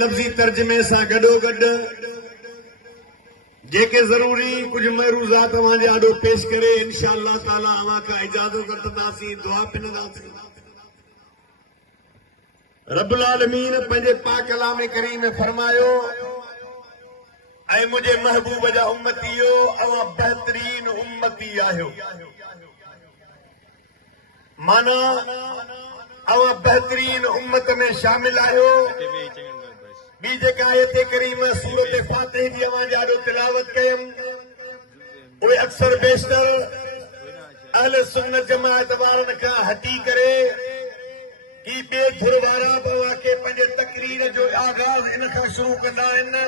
लफ्जी तर्जमे सां गॾोगॾु जेके ज़रूरी कुछ महरूज़ात तव्हांजे आॾो पेश करे इंशाअल्लाह ताला अव्हां खां इजाज़त वठंदासीं, दुआ पिनंदासीं। रब्बुल आलमीन पंहिंजे पाक कलाम करीम में फरमायो, ऐं मुंहिंजे महबूब जा उम्मतियो अव्हां बहितरीन उम्मती आहियो। माना अव्हां बहितरीन उम्मत में शामिल आहियो। ॿी जेका आयत करीम सूरत फातिह जी अव्हां जे आॾो तिलावत कयमि, उहे अक्सर बेशतर अहले सुन्नत जमाअत वारनि खां हटी करे ही ॿिए धुर वारा अव्हां खे पंहिंजे तकरीर जो आगाज़ इन खां शुरू कंदा आहिनि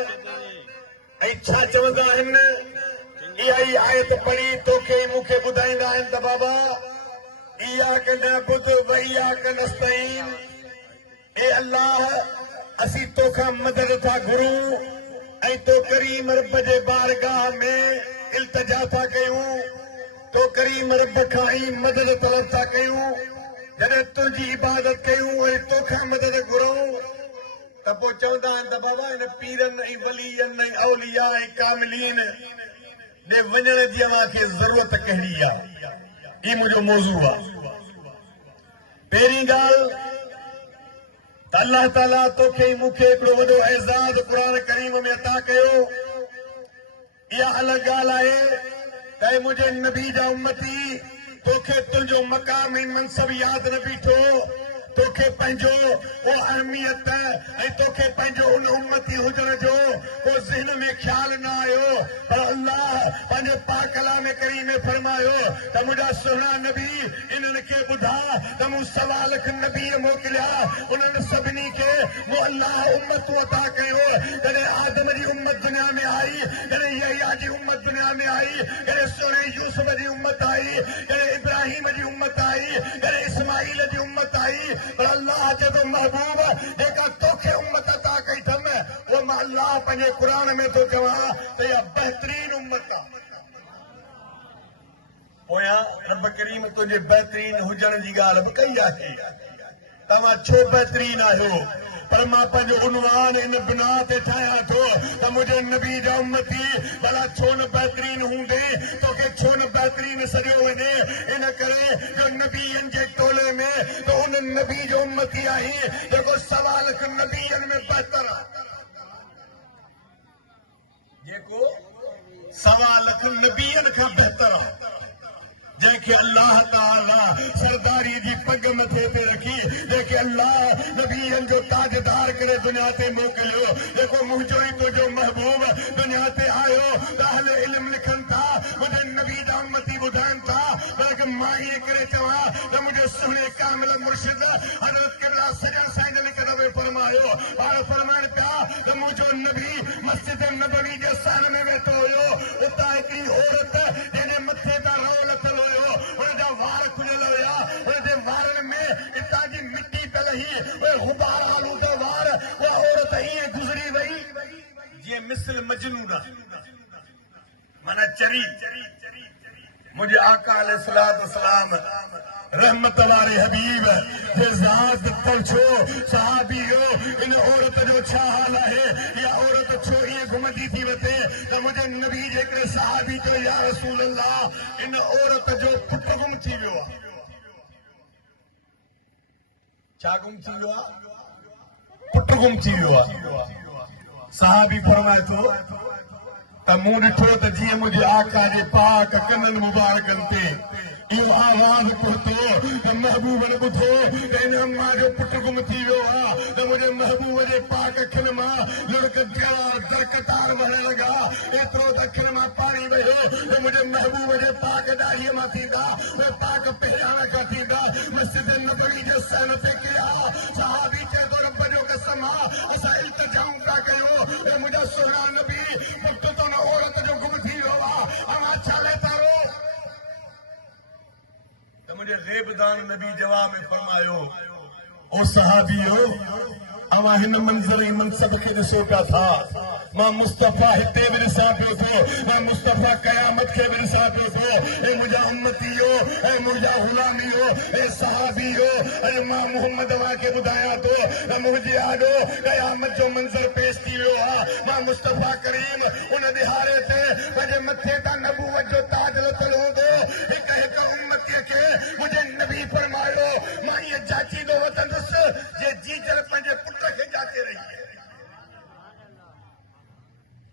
ऐं छा चवंदा आहिनि, इहा ई आयत पढ़ी तोखे मूंखे ॿुधाईंदा आहिनि त बाबा इय्याक नअबुदु व इय्याक नस्तईन, ए अल्लाह असीं तोखां मदद था घुरूं ऐं तो करीम रब जे बारगाह में इल्तिजा था कयूं, तो करीम रब खां ई मदद तलब था कयूं। जॾहिं तुंहिंजी इबादत कयूं ऐं तोखां मदद घुरूं त पोइ चवंदा आहिनि त बाबा इन पीरनि ऐं वलीयनि ऐं औलिया ऐं कामिलीन ॾे वञण जी अव्हांखे ज़रूरत कहिड़ी आहे। ही मुंहिंजो मौज़ू आहे। पहिरीं ॻाल्हि त अल्लाह ताला तोखे मूंखे हिकिड़ो वॾो एज़ाज़ क़ुर करीम में अता कयो। इहा अलॻि ॻाल्हि आहे त मुंहिंजे नबी जा उम्मती तोखे तुंहिंजो मक़ाम ऐं मनसब यादि न बीठो, तोखे पंहिंजो उहो अहमियत ऐं तोखे पंहिंजो उन उम्मती हुजण जो को ज़हन में ख़्यालु न आयो। पर अल्लाह पंहिंजे पाक कलाम करीम में फरमायो त मुंहिंजा सुहिणा नबी इन्हनि खे ॿुधा त मूं 1.25 लाख नबी मोकिलिया, उन्हनि सभिनी खे मूं अल्लाह उम्मतूं अता कयो। जॾहिं आदम जी उम्मत दुनिया में आई, जॾहिं यहया जी उम्मत दुनिया में आई, जॾहिं सुहिणे यूसुफ जी उम्मत आई, जॾहिं इब्राहिम जी उम्मत आई, जॾहिं इस्माइल जी उम्मत आई, पर अल्लाह चए थो महबूब जेका तोखे उम्मत अता कई अथमि उहो मां अल्लाह पंहिंजे क़ुर में थो चवां त इहा बहितरीन उम्मत आहे। पोयां रब करीम तुंहिंजे बहितरीन हुजण जी ॻाल्हि बि कई आहे। तव्हां छो बहितरीन आहियो, पर मां पंहिंजो उनवान इन बिना ते ठाहियां थो त मुंहिंजे नबी जा उम्मती भला छो न बहितरीन हूंदे, तोखे छो न बहितरीन सॾियो वञे। इन करे जो नबीअनि जे टोले में त उन नबी जो उम्मती आहे जेको 1.25 लाख नबीअनि में बहितर आहे, जेको 1.25 लाख नबीअनि खां बहितर आहे, जंहिंखे अल्लाह ताला सरदारी जी पग मथे ते रखी, जंहिंखे अल्लाह नबीअनि जो ताजदार करे दुनिया ते मोकिलियो, जेको मुंहिंजो ई तुंहिंजो महबूब दुनिया ते आयो। त अहले इल्म लिखनि था मुंहिंजे नबी जा उम्मती ॿुधाइनि था, बल्कि मां ईअं करे चवां त मुंहिंजे सुहिणे कामिल मुर्शिद हज़रत क़िबला सजन साईं ने हिकु दफ़े फरमायो, हाणे फरमाइनि पिया त मुंहिंजो नबी मस्जिद नबवी जे सहन में वेठो हुयो, उतां हिकिड़ी औरत जंहिंजे मथे तां रओ लथल हुयो, हुनजा वार खुलियल हुया, हुनजे वारनि में हितां जी मिटी पियल हुई, उहे गुबार आलूदो वार, उहा औरत ईअं गुज़री वई जीअं मिसल मजनून, माना चरी। मुंहिंजे आका अलैहिस्सलातु वस्सलाम रहमत वारे हबीब जे ज़ात छो सहाबी हो, इन औरत जो छा हाल आहे, इहा औरत छो ईअं घुमंदी थी वठे त मुंहिंजे नबी जे हिकिड़े सहाबी चयो या रसूल अल्लाह इन औरत जो पुट गुम थी वियो आहे। छा गुम थी वियो आहे? पुट गुम थी वियो आहे। सहाबी फरमाए थो त मूं ॾिठो त जीअं मुंहिंजे आका जे पाक कननि मुबारकनि ते इहो आवाज़ पहुतो त महबूब ने ॿुधो त इन अम्मा जो पुटु गुम थी वियो आहे, त मुंहिंजे महबूब जे पाक अखियुनि मां लुड़क दरकतार वहण लॻा, एतिरो त अखियुनि मां पाणी वहियो त मुंहिंजे महबूब जे पाक ॾाढ़ीअ मां थींदा, उहे पाक पहिरियां खां थींदा मस्जिद नबवी जे सहन ते किया। सहाबी चए थो रब जो कसम आहे असां इल्तिजाऊं था कयूं त मुंहिंजा सुहिणा नबी पुटु तो न औरत जो गुम थी वियो आहे, अव्हां छा लेता हो? त मुंहिंजे ग़ैबदान नबी जवाब में फरमायो, ओ सहाबियो अव्हां हिन मंज़र ऐं मनसब खे ॾिसो पिया था, मां मुस्तफ़ा हिते बि ॾिसां पियो थो, मां मुस्तफ़ा क़यामत खे बि ॾिसां पियो थो। ऐं मुंहिंजा उम्मती हो, ऐं मुंहिंजा ग़ुलामी हो, ऐं सहाबी हो। ऐं मां मोहम्मद खे ॿुधायां थो त मुंहिंजे आॾो क़यामत जो मंज़र पेश थी वियो आहे। मां मुस्तफ़ा करीम उन ॾिहारे ते पंहिंजे मथे तां नबूवत जो ताज लथल हूंदो। हिक हिक उम्मतीअ खे मुंहिंजे नबी फरमायो, मां इहे जाचीदो वठंदुसि जे जीजल पंहिंजे पुट खे जाचे रही आहे।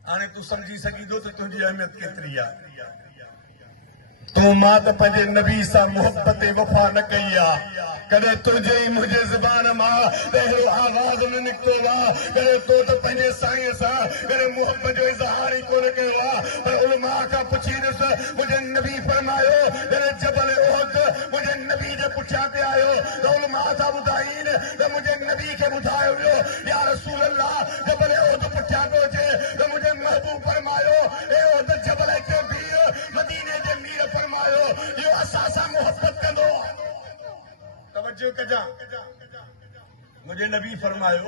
हाणे तूं सम्झी सघी थो त तुंहिंजी अहमियत केतिरी आहे। तूं मां त पंहिंजे नबी सां मुहबत वफ़ा न कई आहे। कॾहिं तुंहिंजे ई मुंहिंजे ज़बान मां अहिड़ो आवाज़ न निकितो आहे। कॾहिं तो त पंहिंजे साईं सां कॾहिं मुहबत जो इज़हार ई कोन कयो आहे। पर उलमा खां पुछी ॾिस, मुंहिंजे नबी फरमायो जॾहिं जबल उहद मुंहिंजे नबी जे पुठियां ते आयो त उलमा था ॿुधाइनि त मुंहिंजे नबी खे ॿुधायो वियो, या रसूल अल्लाह जबल उहद पुठियां थो अचे त मुंहिंजे महबूब फरमायो, ए उहद जबल खे बीह, मदीने जे मीर फरमायो इहो असां सां मुहबत कंदो। तवज्जो कजा, मुंहिंजे नबी फरमायो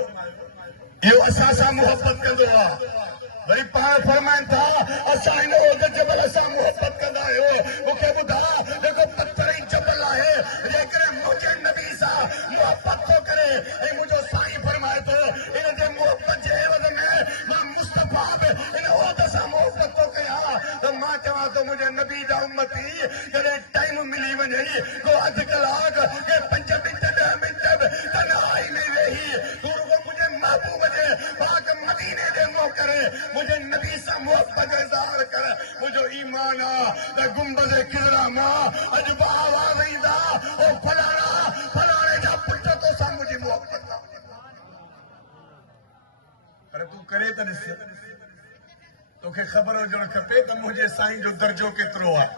इहो असां सां मुहबत कंदो आहे। वरी पाण फरमाइनि था असां हिन उहद जबल सां मुहबत कंदा आहियो। मूंखे ॿुधा, जेको पत्थर ई जबल आहे जेकॾहिं मुंहिंजे नबी सां मुहबत थो करे, ऐं मुंहिंजो साईं फरमाए थो इन जे मुहबत जे एवज़ में मां मुस्तफ़ा बि इन उहद सां मुहबत थो कयां, त मां चवां थो मुंहिंजे नबी जा उम्मती कॾहिं टाइम मिली वञे को अधु कलाक के 5 मिंट 10 मिंट बि तन्हाई में वेही तूं रुगो मुंहिंजे महबूब जे पाक मदीने जे मुंहुं करे मुंहिंजे नबी सां मुहबत जो इज़हार कर। मुंहिंजो ईमान आहे त गुंबद किज़रा मां अॼु बि आवाज़ ईंदा, ओ फलाणा फलाणे जा पुट तोसां मुंहिंजी मुहबत आहे। पर तूं करे त ॾिस, तोखे ख़बर हुजणु खपे त मुंहिंजे साईं जो दर्जो केतिरो आहे।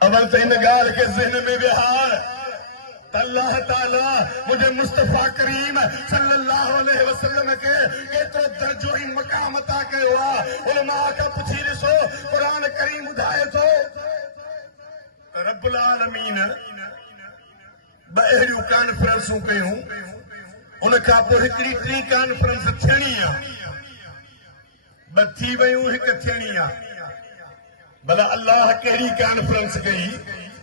अवल त हिन ॻाल्हि खे ज़हन में विहार त अल्लाह ताला मुंहिंजे मुस्तफ़ा करीम सल्लल्लाहु अलैहि वसल्लम खे केतिरो दर्जो ऐं मक़ाम अता कयो आहे। उलमा खां पुछी ॾिसो, क़ुरान करीम ॿुधाए थो रब्बुल आलमीन ॿ अहिड़ियूं कॉन्फ्रेंसूं कयूं, उन खां पोइ हिकिड़ी टी कॉन्फ्रेंस थियणी आहे। ॿ थी वयूं, हिकु थियणी आहे। भला अल्लाह कहिड़ी कॉन्फ्रेंस कई?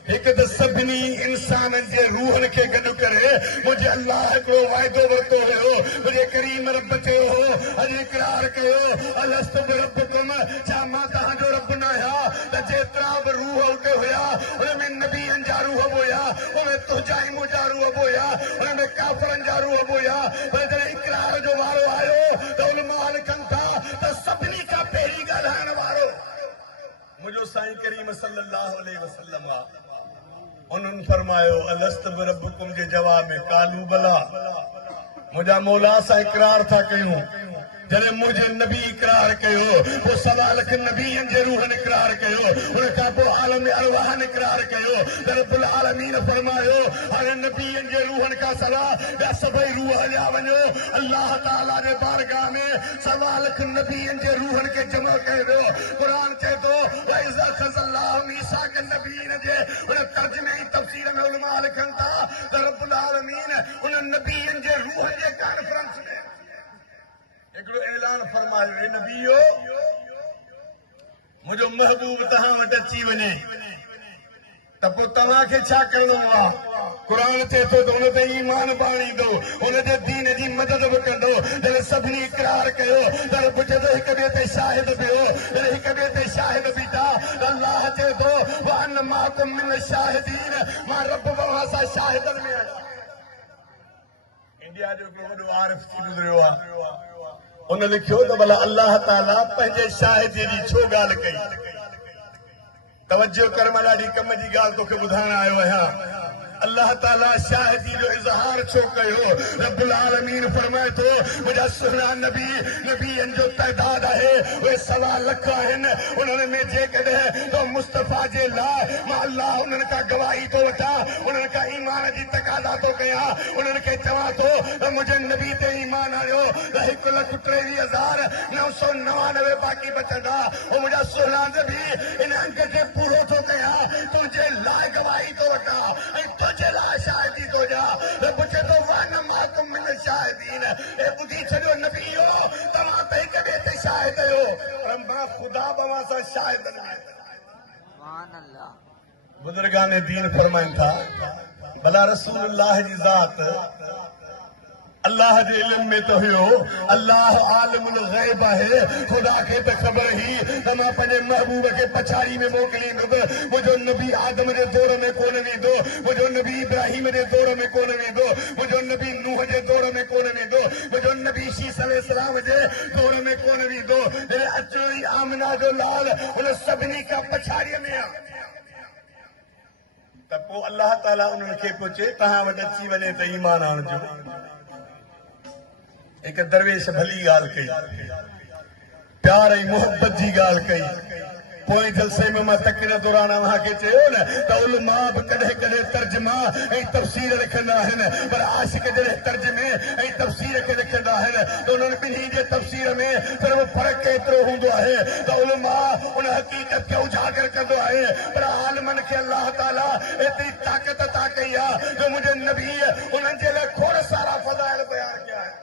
हिकु त सभिनी इंसाननि जे रूहनि खे गॾु करे मुंहिंजे अल्लाह हिकिड़ो वाइदो वरितो हुयो। मुंहिंजे करीम रब चयो हो, अॼु इक़रार कयो अलस्तु बिरब्बिकुम, छा मां तव्हांजो रब न आहियां? त जेतिरा बि रूह उते हुया उनमें नबीअनि जा रूह बि हुया, उनमें तुंहिंजा ई मुंहिंजा रूह बि हुया, उनमें काफ़िरनि जा रूह बि हुया। पर जॾहिं इक़रार जो वारो आयो त उलमा लिखनि था त सभिनी खां पहिरीं ॻाल्हाइण वारो मुंहिंजो साईं करीम सल्लल्लाहु अलैहि वसल्लम आहे। उन्हनि फरमायो अलस्त बिरब्बिकुम जे जवाब में कालू बला, मुंहिंजा मौला सां इक़रार था कयूं। जॾहिं मुंहिंजे नबी इक़रार कयो, पोइ सवा लख नबीअनि जे रूहनि इक़रार कयो, उन खां पोइ आलम अरवाहनि इक़रार कयो त रब्बुल आलमीन फरमायो हाणे नबीअनि जे रूहनि खां सवा ॿिया सभई रूह हलिया वञो। अल्लाह ताला जे बारगाह में सवा लख नबीअनि जे रूहनि खे जमा कयो वियो। क़ुरान चए थो वइज़ा ख़ज़ल्लाहु मीसाक़ नबीन जे उन तर्जुमे ऐं तफ़सीर में उलमा लिखनि था त रब्बुल आलमीन उन नबीअनि जे रूहनि जे कॉन्फ्रेंस में हिकिड़ो ऐलान फरमायो, हे नबीओ मुंहिंजो महबूब तव्हां वटि अची वञे त पोइ तव्हांखे छा करिणो आहे? क़ुरान चए थो त हुन ते ईमान बाणींदो, हुनजे दीन जी मदद बि कंदो। जॾहिं सभिनी इक़रार कयो त रब चए थो हिक ॿिए ते शाहिद बिहो। जॾहिं हिक ॿिए ते शाहिद बीठा त अल्लाह चए थो वअन माकुम मिन शाहिदीन, मां रब तव्हां सां शाहिदनि में आहियां। इंडिया जो हिकिड़ो वॾो आरिफ थी गुज़रियो आहे, उन लिखियो त भला अल्लाह ताला पंहिंजे शाहिदी जी छो ॻाल्हि कई? तवज्जो कर, मां ॾाढी कम जी ॻाल्हि तोखे ॿुधाइण आयो आहियां। अल्लाह ताला शाहिदी जो इज़हार छो कयो? रब्बुल आलमीन फरमाए थो मुंहिंजा सुहिणा नबी, नबीअनि जो तइदाद आहे उहे 1.25 लख आहिनि। उन्हनि में जेकॾहिं तो मुस्तफ़ा जे लाइ मां अल्लाह उन्हनि खां गवाही थो वठां, उन्हनि खां ईमान जी तक़ाज़ा थो कयां, उन्हनि खे चवां थो त मुंहिंजे नबी ते ईमान आणियो त 1,23,999 बाक़ी बचंदा। ऐं मुंहिंजा सुहिणा नबी इन अंग खे पूरो थो कयां, तुंहिंजे लाइ गवाही थो वठां ऐं तुंहिंजे लाइ शाहिदी थो ॾियां। रब चए थो वअन माकुम मिन शाहिदीन, हे ॿुधी छॾियो नबीओ, तव्हां त हिक ॿिए मां ख़ुदा बवा सां शायद सुभान अल्लाह। बुजुर्गान दीन फरमाइन था भला रसूलुल्लाह जी ज़ात अल्लाह जे इल्म में तो हुयो अल्लाह आलिमुल गैब है खुदा के तो खबर ही त मां पंहिंजे महबूब के पछाड़ी में मोकिलींदुमि मुंहिंजो नबी आदम जे दौर में कोन वेंदो मुंहिंजो नबी इब्राहिम जे दौर में कोन वेंदो मुंहिंजो नबी नूह जे दौर में कोन वेंदो मुंहिंजो नबी ईसा अलैहिस्सलाम जे दौर में कोन वेंदो जॾहिं अचो ई आमिना जो लाल हुन सभिनी खां पछाड़ीअ में आहे त पोइ अल्लाह ताला उन्हनि खे पियो चए तव्हां वटि अची वञे त ईमान आणिजो एक दरवेश भली गाल कई प्यार ऐं मोहब्बत जी गाल कई पोइ जलसे में मां तकरीर दौरान वहां के चयो न त उलमा बि कॾहिं कॾहिं तर्जुमा ऐं तफ़सीर लिखंदा आहिनि पर आशिक जॾहिं तर्जुमे ऐं तफ़सीर खे लिखंदा आहिनि त उन्हनि ॿिन्ही जे तफ़सीर में सिर्फ़ फ़र्क़ु एतिरो हूंदो आहे त उलमा उन हक़ीक़त खे उजागर कंदो आहे पर आलिमनि खे अल्लाह ताला एतिरी ताक़त अता कई आहे जो मुंहिंजे नबी उन्हनि जे लाइ खोड़ सारा फ़ज़ाइल बयान कया आहिनि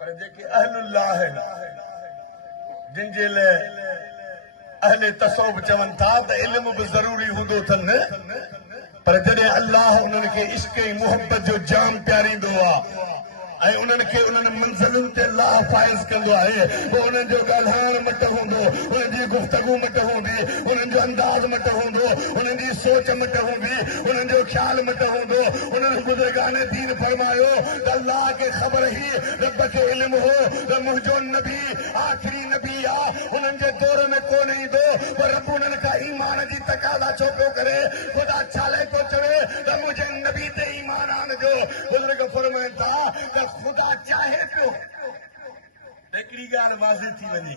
पर जेके अहलुल्लाह आहिनि जिन जे लाइ अहले तसव्वुफ़ चवनि था त इल्म बि ज़रूरी हूंदो अथनि पर जॾहिं अल्लाह उन्हनि खे इश्क ऐं मुहबत जो जाम प्यारींदो आहे ऐं उन्हनि खे उन्हनि मंज़िलुनि ते लाह फाइज़ कंदो आहे पोइ उन्हनि जो ॻाल्हाइण मट हूंदो उन्हनि जी गुफ़्तगू मट हूंदी उन्हनि जो अंदाज़ मट हूंदो उन्हनि जी सोच मट हूंदी उन्हनि जो ख़्याल मट हूंदो उन्हनि बुज़ुर्गान दीन फरमायो त अल्लाह खे ख़बर ही रब खे इल्मु हो त मुंहिंजो नबी आख़िरी नबी आहे उन्हनि जे दौर में कोन ईंदो पर रब उन्हनि खां ईमान जी तकाज़ा छो पियो करे ख़ुदा छाले पियो चवे त मुंहिंजे नबी ते ईमान आणिजो बुज़ुर्ग फरमाइनि था त ख़ुदा चाहे पियो हिकिड़ी ॻाल्हि वाज़े थी वञे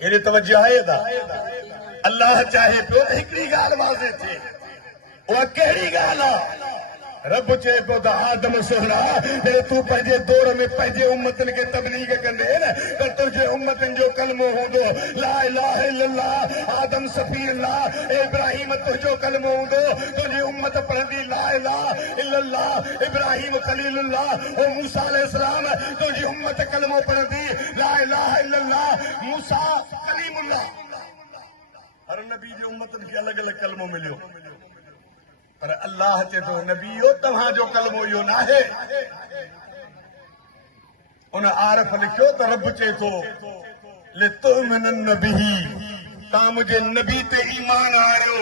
हेॾे तवजो आहे त अल्लाह चाहे पियो त हिकिड़ी ॻाल्हि वाज़े थिए उहा कहिड़ी ॻाल्हि आहे रब चए पियो त आदम सोहरा जॾहिं तूं पंहिंजे दौर में पंहिंजे उम्मतनि खे तबलीग कंदे न त तुंहिंजे उम्मतनि जो कलमो हूंदो ला इलाहा इल्लल्लाह आदम सफ़ीउल्लाह इब्राहिम तुंहिंजो कलमो हूंदो तुंहिंजी उम्मत पढ़ंदी ला इलाहा इल्लल्लाह इब्राहिम खलीलुल्लाह ऐं मूसा अलैहिस्सलाम तुंहिंजी उम्मत कलमो पढ़ंदी ला इलाहा इल्लल्लाह मूसा कलीमुल्लाह हर नबी जी उम्मतनि खे अलॻि अलॻि कलमो मिलियो पर अल्लाह चए थो नबीओ तव्हांजो कलमो इहो न आहे उन आरफ लिखियो त रब चए थो लितुमिनन बिही तव्हां मुंहिंजे नबी ते ईमान आणियो